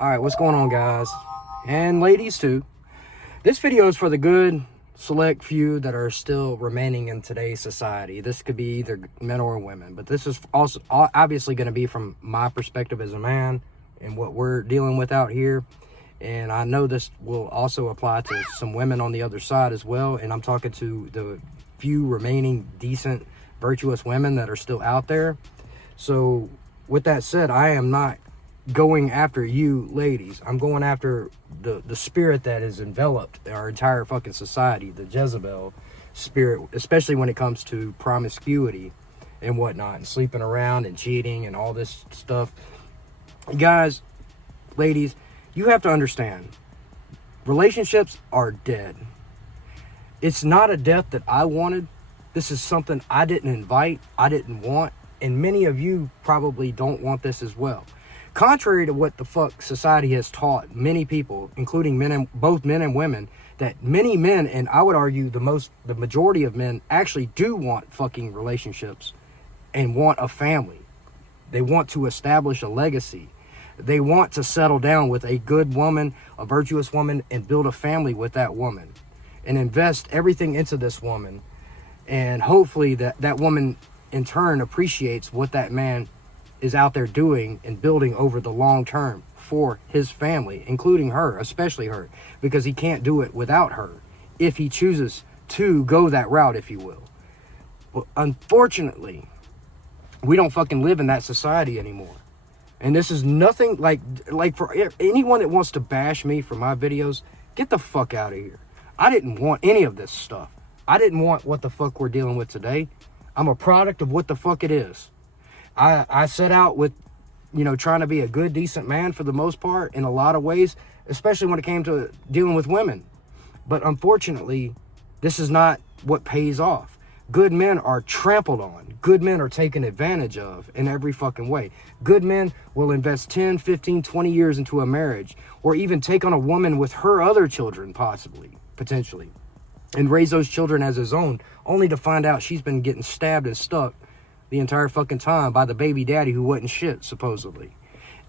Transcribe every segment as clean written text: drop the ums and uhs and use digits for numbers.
Alright, what's going on, guys? And ladies, too. This video is for the good, select few that are still remaining in today's society. This could be either men or women, but this is also obviously going to be from my perspective as a man and what we're dealing with out here. And I know this will also apply to some women on the other side as well. And I'm talking to the few remaining decent, virtuous women that are still out there. So with that said, I am not going after you ladies. I'm going after the spirit that has enveloped our entire fucking society, the Jezebel spirit, especially when it comes to promiscuity and whatnot, and sleeping around and cheating and all this stuff. Guys, ladies, you have to understand, relationships are dead. It's not a death that I wanted. This is something I didn't invite, I didn't want, and many of you probably don't want this as well. Contrary to what the fuck society has taught many people, including both men and women, that many men, and I would argue the majority of men, actually do want fucking relationships and want a family. They want to establish a legacy. They want to settle down with a good woman, a virtuous woman, and build a family with that woman and invest everything into this woman. And hopefully that woman in turn appreciates what that man is out there doing and building over the long term for his family, including her, especially her, because he can't do it without her if he chooses to go that route, if you will. But unfortunately, we don't fucking live in that society anymore. And this is nothing like for anyone that wants to bash me for my videos, get the fuck out of here. I didn't want any of this stuff. I didn't want what the fuck we're dealing with today. I'm a product of what the fuck it is. I set out with, trying to be a good, decent man for the most part in a lot of ways, especially when it came to dealing with women. But unfortunately, this is not what pays off. Good men are trampled on. Good men are taken advantage of in every fucking way. Good men will invest 10, 15, 20 years into a marriage, or even take on a woman with her other children, potentially, and raise those children as his own, only to find out she's been getting stabbed and stuck the entire fucking time by the baby daddy who wasn't shit, supposedly.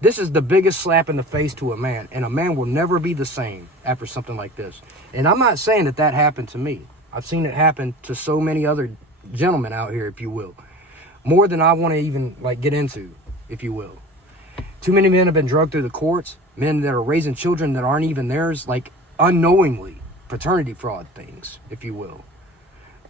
This is the biggest slap in the face to a man, and a man will never be the same after something like this. And I'm not saying that happened to me. I've seen it happen to so many other gentlemen out here, if you will. More than I want to even, get into, if you will. Too many men have been drugged through the courts, men that are raising children that aren't even theirs, unknowingly, paternity fraud things, if you will.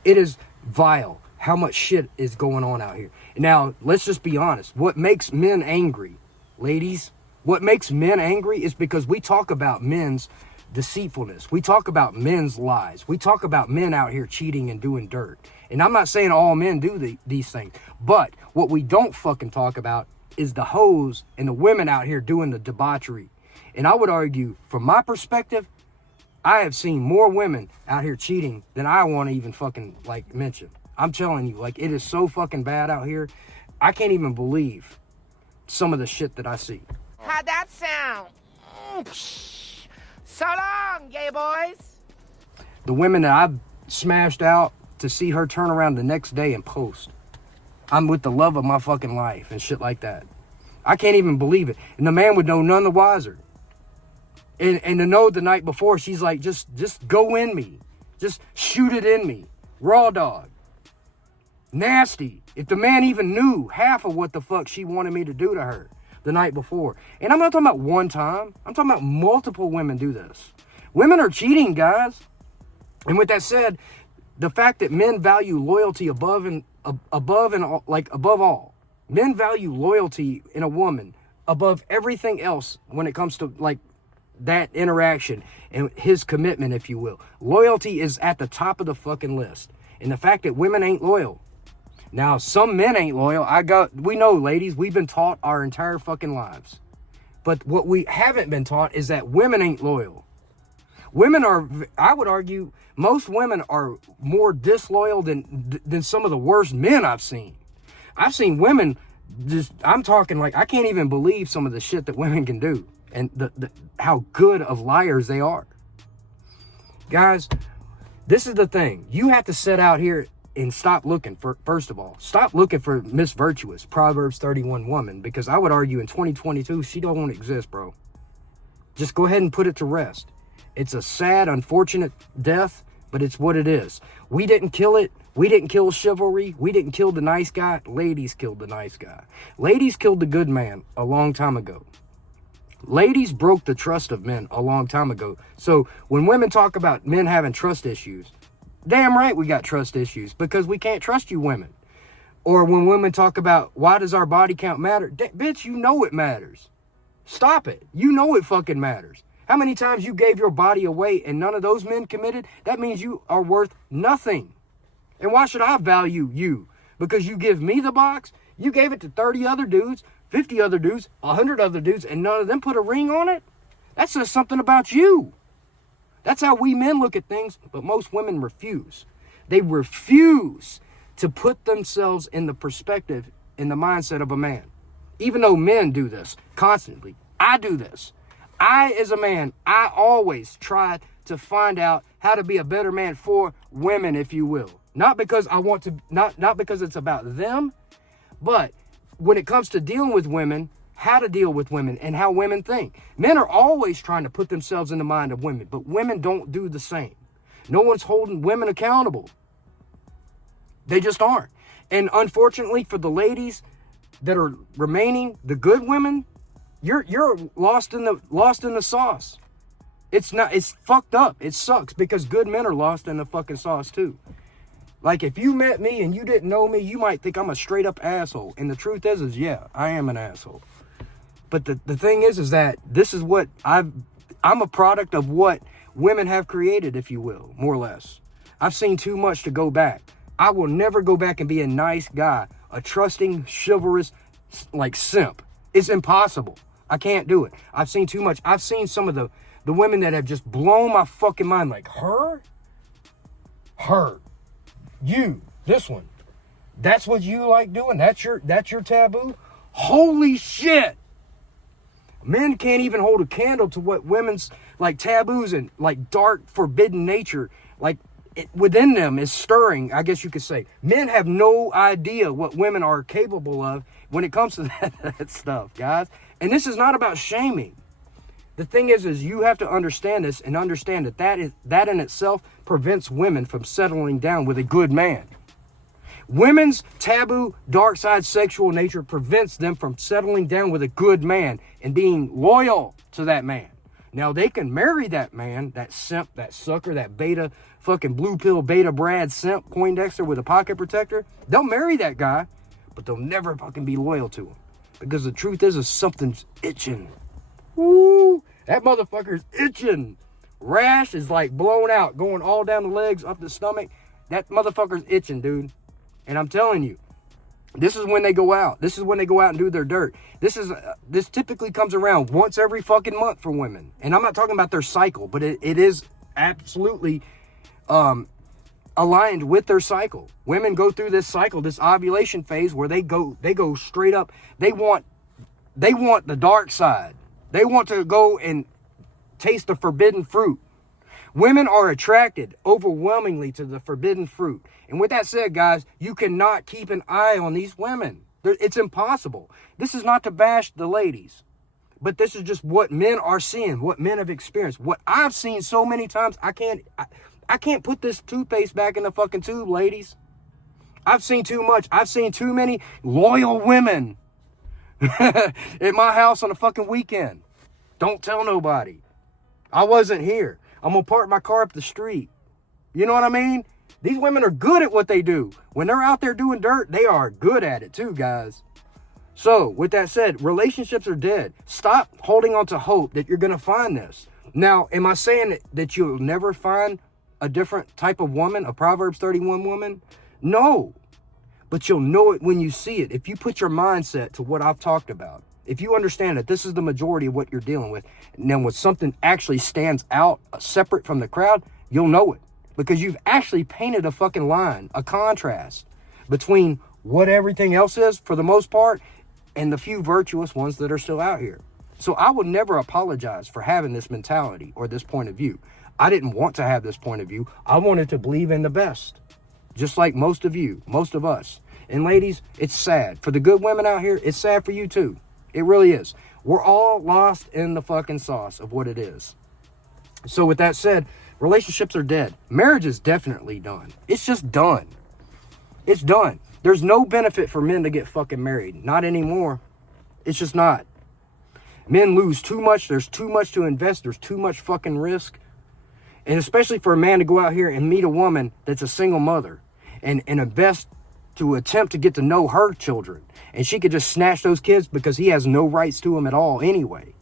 It is vile how much shit is going on out here. Now, let's just be honest. What makes men angry, ladies, what makes men angry is because we talk about men's deceitfulness. We talk about men's lies. We talk about men out here cheating and doing dirt. And I'm not saying all men do these things, but what we don't fucking talk about is the hoes and the women out here doing the debauchery. And I would argue, from my perspective, I have seen more women out here cheating than I want to even fucking mention. I'm telling you, it is so fucking bad out here. I can't even believe some of the shit that I see. How'd that sound? So long, gay boys. The women that I've smashed out, to see her turn around the next day and post, I'm with the love of my fucking life and shit like that. I can't even believe it. And the man would know none the wiser. And to know the night before, she's like, just go in me. Just shoot it in me. Raw dog. Nasty. If the man even knew half of what the fuck she wanted me to do to her the night before. And I'm not talking about one time. I'm talking about multiple women do this. Women are cheating, guys. And with that said, the fact that men value loyalty above all. Men value loyalty in a woman above everything else when it comes to that interaction and his commitment, if you will. Loyalty is at the top of the fucking list. And the fact that women ain't loyal. Now, some men ain't loyal. We know, ladies, we've been taught our entire fucking lives. But what we haven't been taught is that women ain't loyal. Women are, I would argue, most women are more disloyal than some of the worst men I've seen. I've seen women I'm talking I can't even believe some of the shit that women can do and how good of liars they are. Guys, this is the thing. You have to set out here and stop looking for, first of all, stop looking for Miss Virtuous, Proverbs 31 woman, because I would argue in 2022, she don't exist, bro. Just go ahead and put it to rest. It's a sad, unfortunate death, but it's what it is. We didn't kill it. We didn't kill chivalry. We didn't kill the nice guy. Ladies killed the nice guy. Ladies killed the good man a long time ago. Ladies broke the trust of men a long time ago. So when women talk about men having trust issues, damn right we got trust issues because we can't trust you women. Or when women talk about why does our body count matter? Bitch, you know it matters. Stop it. You know it fucking matters. How many times you gave your body away and none of those men committed? That means you are worth nothing. And why should I value you? Because you give me the box? You gave it to 30 other dudes, 50 other dudes, 100 other dudes, and none of them put a ring on it? That says something about you. That's how we men look at things, but most women refuse. They refuse to put themselves in the perspective, in the mindset of a man. Even though men do this constantly. I do this. I, as a man, I always try to find out how to be a better man for women, if you will. Not because I want to, not because it's about them, but when it comes to dealing with women, how to deal with women and how women think. Men are always trying to put themselves in the mind of women, but women don't do the same. No one's holding women accountable. They just aren't. And unfortunately for the ladies that are remaining, the good women, you're lost in the sauce. It's fucked up. It sucks because good men are lost in the fucking sauce too. Like if you met me and you didn't know me, you might think I'm a straight up asshole. And the truth is yeah, I am an asshole. But the thing is that this is what I'm a product of what women have created, if you will, more or less. I've seen too much to go back. I will never go back and be a nice guy, a trusting, chivalrous, like simp. It's impossible. I can't do it. I've seen too much. I've seen some of the women that have just blown my fucking mind. Like her, you, this one. That's what you like doing? That's your taboo? Holy shit. Men can't even hold a candle to what women's like taboos and like dark forbidden nature like within them is stirring, I guess you could say. Men have no idea what women are capable of when it comes to that stuff, guys. And this is not about shaming. The thing is you have to understand this and understand that in itself prevents women from settling down with a good man. Women's taboo, dark side sexual nature prevents them from settling down with a good man and being loyal to that man. Now, they can marry that man, that simp, that sucker, that beta, fucking blue pill beta Brad simp, Poindexter with a pocket protector. They'll marry that guy, but they'll never fucking be loyal to him. Because the truth is something's itching. Woo! That motherfucker's itching. Rash is like blown out, going all down the legs, up the stomach. That motherfucker's itching, dude. And I'm telling you, this is when they go out. This is when they go out and do their dirt. This typically comes around once every fucking month for women. And I'm not talking about their cycle, but it is absolutely aligned with their cycle. Women go through this cycle, this ovulation phase where they go straight up. They want the dark side. They want to go and taste the forbidden fruit. Women are attracted overwhelmingly to the forbidden fruit. And with that said, guys, you cannot keep an eye on these women. It's impossible. This is not to bash the ladies, but this is just what men are seeing, what men have experienced, what I've seen so many times. I can't put this toothpaste back in the fucking tube, ladies. I've seen too much. I've seen too many loyal women at my house on a fucking weekend. Don't tell nobody. I wasn't here. I'm going to park my car up the street. You know what I mean? These women are good at what they do. When they're out there doing dirt, they are good at it too, guys. So, with that said, relationships are dead. Stop holding on to hope that you're going to find this. Now, am I saying that you'll never find a different type of woman, a Proverbs 31 woman? No. But you'll know it when you see it. If you put your mindset to what I've talked about. If you understand that this is the majority of what you're dealing with, and then when something actually stands out separate from the crowd, you'll know it. Because you've actually painted a fucking line, a contrast between what everything else is, for the most part, and the few virtuous ones that are still out here. So I would never apologize for having this mentality or this point of view. I didn't want to have this point of view. I wanted to believe in the best. Just like most of you, most of us. And ladies, it's sad. For the good women out here, it's sad for you too. It really is. We're all lost in the fucking sauce of what it is. So with that said, relationships are dead. Marriage is definitely done. It's just done. It's done. There's no benefit for men to get fucking married. Not anymore. It's just not. Men lose too much. There's too much to invest. There's too much fucking risk. And especially for a man to go out here and meet a woman that's a single mother and invest to attempt to get to know her children. And she could just snatch those kids because he has no rights to them at all anyway.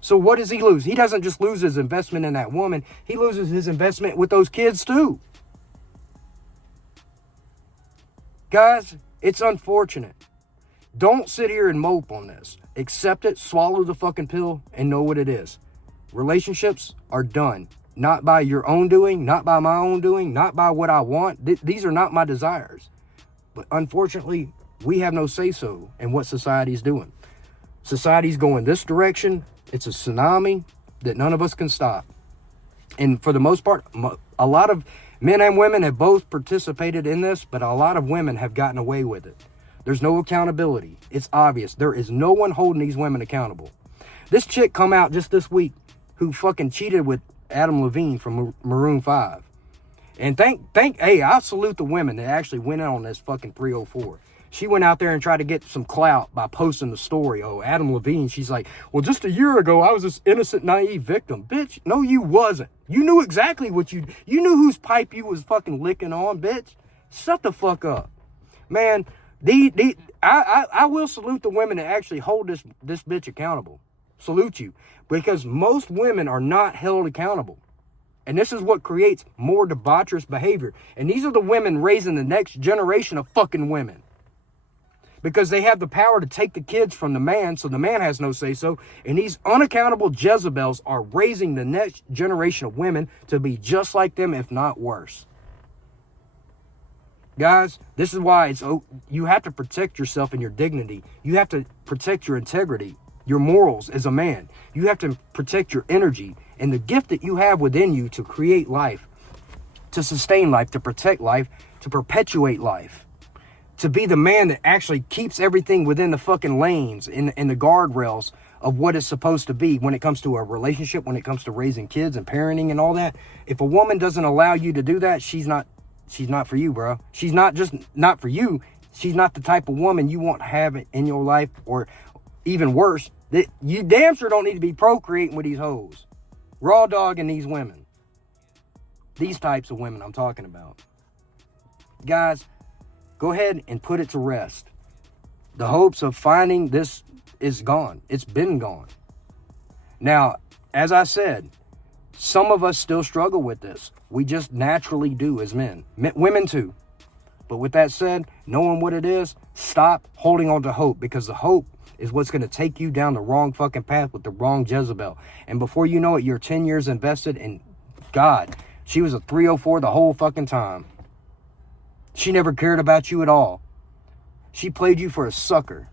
So what does he lose? He doesn't just lose his investment in that woman. He loses his investment with those kids too. Guys, it's unfortunate. Don't sit here and mope on this. Accept it, swallow the fucking pill, and know what it is. Relationships are done. Not by your own doing, not by my own doing, not by what I want. These are not my desires. But unfortunately, we have no say-so in what society's doing. Society's going this direction. It's a tsunami that none of us can stop. And for the most part, a lot of men and women have both participated in this, but a lot of women have gotten away with it. There's no accountability. It's obvious. There is no one holding these women accountable. This chick come out just this week who fucking cheated with Adam Levine from Maroon 5. And hey, I salute the women that actually went in on this fucking 304. She went out there and tried to get some clout by posting the story. Oh, Adam Levine. She's like, well, just a year ago, I was this innocent, naive victim. Bitch, no, you wasn't. You knew exactly what you knew whose pipe you was fucking licking on, bitch. Shut the fuck up. Man, I will salute the women that actually hold this bitch accountable. Salute you. Because most women are not held accountable. And this is what creates more debaucherous behavior. And these are the women raising the next generation of fucking women. Because they have the power to take the kids from the man, so the man has no say-so. And these unaccountable Jezebels are raising the next generation of women to be just like them, if not worse. Guys, this is why you have to protect yourself and your dignity. You have to protect your integrity, your morals as a man. You have to protect your energy and the gift that you have within you to create life, to sustain life, to protect life, to perpetuate life. To be the man that actually keeps everything within the fucking lanes and the guardrails of what it's supposed to be when it comes to a relationship, when it comes to raising kids and parenting and all that. If a woman doesn't allow you to do that, she's not for you, bro. She's not just not for you. She's not the type of woman you want to have in your life, or even worse, that you damn sure don't need to be procreating with these hoes. Raw dogging these women. These types of women I'm talking about. Guys, go ahead and put it to rest. The hopes of finding this is gone. It's been gone. Now, as I said, some of us still struggle with this. We just naturally do as men. Women too. But with that said, knowing what it is, stop holding on to hope, because the hope is what's going to take you down the wrong fucking path with the wrong Jezebel. And before you know it, you're 10 years invested in God. She was a 304 the whole fucking time. She never cared about you at all. She played you for a sucker.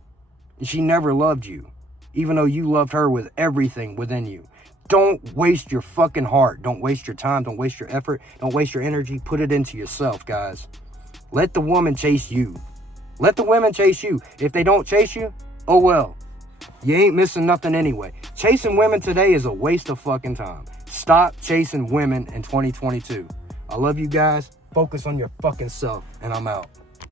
And she never loved you, even though you loved her with everything within you. Don't waste your fucking heart. Don't waste your time. Don't waste your effort. Don't waste your energy. Put it into yourself, guys. Let the woman chase you. Let the women chase you. If they don't chase you, oh well. You ain't missing nothing anyway. Chasing women today is a waste of fucking time. Stop chasing women in 2022. I love you guys. Focus on your fucking self, and I'm out.